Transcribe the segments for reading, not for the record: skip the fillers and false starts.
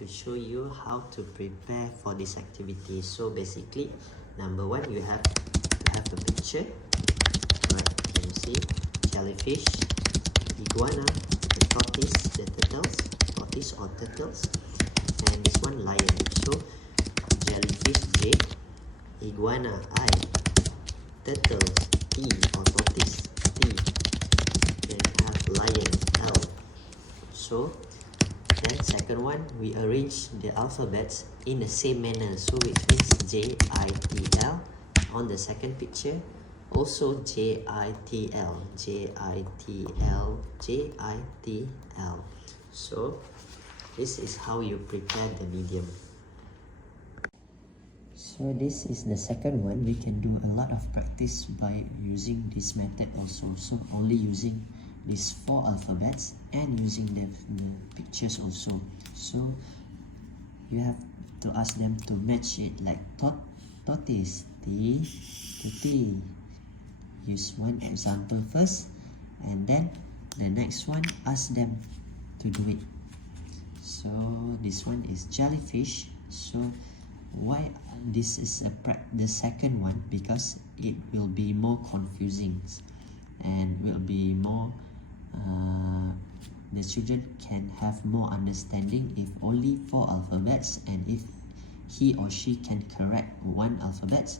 to show you how to prepare for this activity. So basically, number one, you have a picture. Right, can you see? Jellyfish, iguana, the tortoise or turtles, and this one lion. So jellyfish J, iguana I, turtles E or tortoise T, then have lion L. So then second one, we arrange the alphabets in the same manner, so which means JITL on the second picture, also JITL, JITL, JITL. So this is how you prepare the medium. So this is the second one. We can do a lot of practice by using this method also. So only using these 4 alphabets and using the pictures also. So you have to ask them to match it, like tortoise, T to T. Use one example first, and then the next one ask them to do it. So this one is jellyfish. So why this is the second one? Because it will be more confusing and will be more the children can have more understanding if only 4 alphabets, and if he or she can correct 1 alphabet,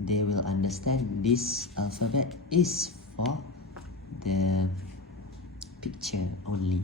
they will understand this alphabet is for the picture only.